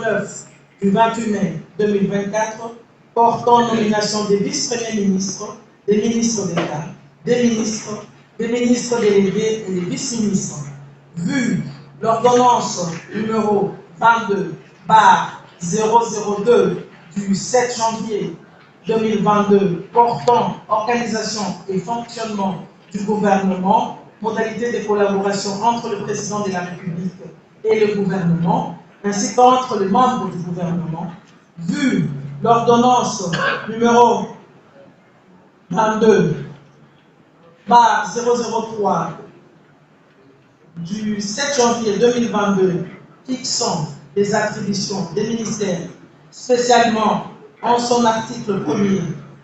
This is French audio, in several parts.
09 du 28 mai 2024 portant nomination des vice-premiers ministres, des ministres d'État, des ministres délégués et des vice-ministres. Vu l'ordonnance numéro 22/002 du 7 janvier 2022 portant organisation et fonctionnement du gouvernement, modalités de collaboration entre le président de la République et le gouvernement, ainsi qu'entre les membres du gouvernement, vu l'ordonnance numéro 22/003 du 7 janvier 2022 fixant les attributions des ministères, spécialement en son article 1er,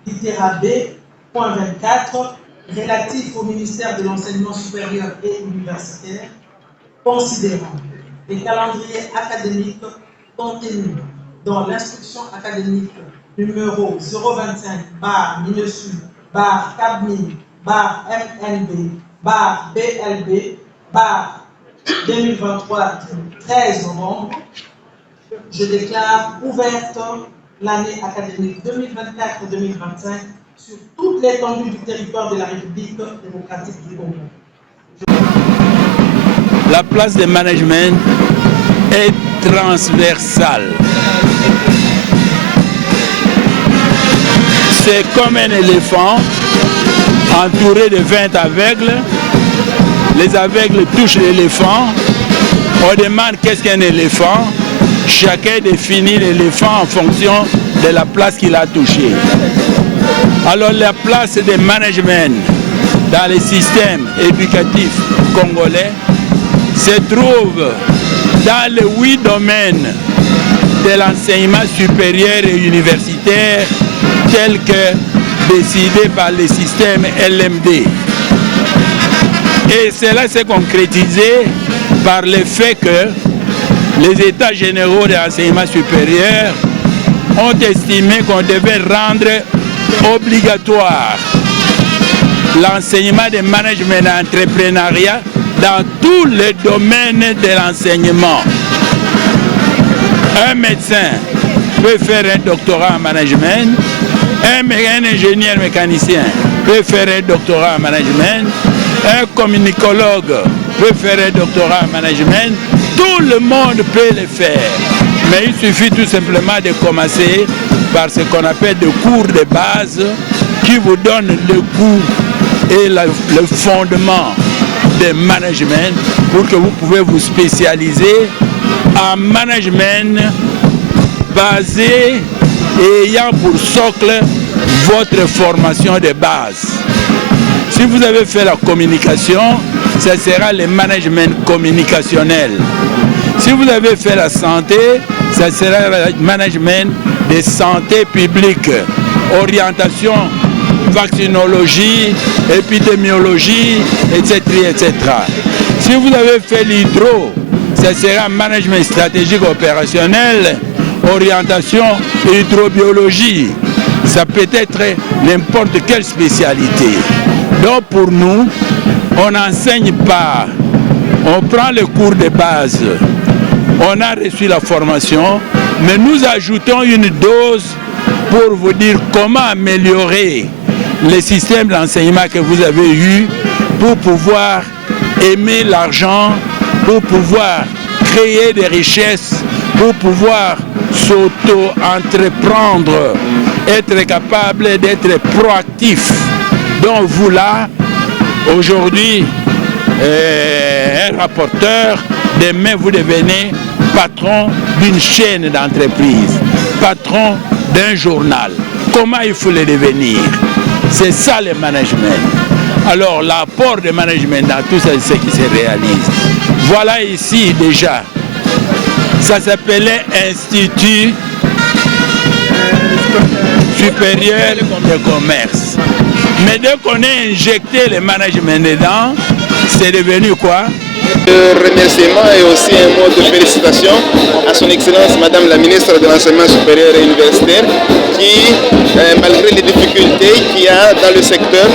littéra B.24, relatif au ministère de l'Enseignement supérieur et universitaire, considérant les calendriers académiques contenus dans l'instruction académique numéro 025/MNB/BLB/2023 du 13 novembre, je déclare ouverte l'année académique 2024-2025 sur toute l'étendue du territoire de la République démocratique du Congo. La place de management est transversale. C'est comme un éléphant entouré de 20 aveugles. Les aveugles touchent l'éléphant. On demande qu'est-ce qu'un éléphant. Chacun définit l'éléphant en fonction de la place qu'il a touchée. Alors la place de management dans le système éducatif congolais se trouve dans les 8 domaines de l'enseignement supérieur et universitaire tel que décidé par le système LMD. Et cela s'est concrétisé par le fait que les États généraux de l'enseignement supérieur ont estimé qu'on devait rendre obligatoire l'enseignement de management et entrepreneuriat dans tous les domaines de l'enseignement. Un médecin peut faire un doctorat en management, un ingénieur mécanicien peut faire un doctorat en management, un communicologue peut faire un doctorat en management, tout le monde peut le faire. Mais il suffit tout simplement de commencer par ce qu'on appelle des cours de base qui vous donnent le goût et le fondement de management pour que vous pouvez vous spécialiser en management basé et ayant pour socle votre formation de base. Si vous avez fait la communication, ce sera le management communicationnel. Si vous avez fait la santé, ce sera le management de santé publique, orientation, vaccinologie, épidémiologie, etc., etc. Si vous avez fait l'hydro, ce sera management stratégique opérationnel, orientation hydrobiologie. Ça peut être n'importe quelle spécialité. Donc pour nous, on n'enseigne pas, on prend le cours de base, on a reçu la formation, mais nous ajoutons une dose pour vous dire comment améliorer le système d'enseignement que vous avez eu pour pouvoir aimer l'argent, pour pouvoir créer des richesses, pour pouvoir s'auto-entreprendre, être capable d'être proactif. Donc vous là, aujourd'hui, un rapporteur, demain vous devenez patron d'une chaîne d'entreprise, patron d'un journal. Comment il faut le devenir? C'est ça le management. Alors l'apport de management dans tout ce qui se réalise. Voilà ici déjà, ça s'appelait Institut supérieur de commerce. Mais dès qu'on a injecté le management dedans, c'est devenu quoi? Un remerciement et aussi un mot de félicitations à son Excellence Madame la Ministre de l'Enseignement supérieur et universitaire qui, malgré les difficultés qu'il y a dans le secteur,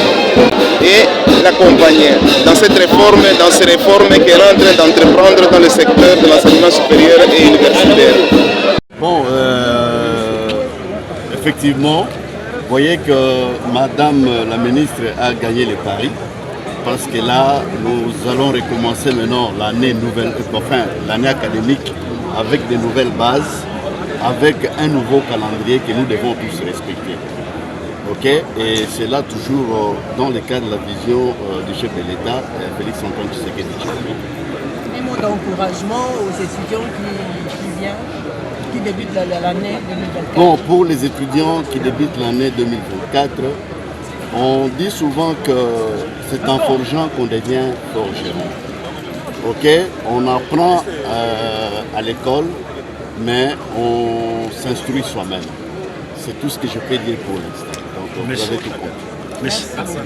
et l'accompagner dans cette réforme, dans ces réformes qu'elle est en train d'entreprendre dans le secteur de l'enseignement supérieur et universitaire. effectivement, vous voyez que Madame la ministre a gagné les paris, parce que là, nous allons recommencer maintenant l'année nouvelle, enfin l'année académique avec de nouvelles bases, avec un nouveau calendrier que nous devons tous respecter. Ok, et c'est là toujours dans le cadre de la vision du chef de l'État, Félix Antoine Tshisekedi. Un mot d'encouragement aux étudiants qui débutent l'année 2024. Bon, pour les étudiants qui débutent l'année 2024, on dit souvent que c'est en forgeant qu'on devient forgeron. Ok, on apprend à l'école, mais on s'instruit soi-même. C'est tout ce que je peux dire pour l'instant. Donc, vous avez tout compris. Merci beaucoup.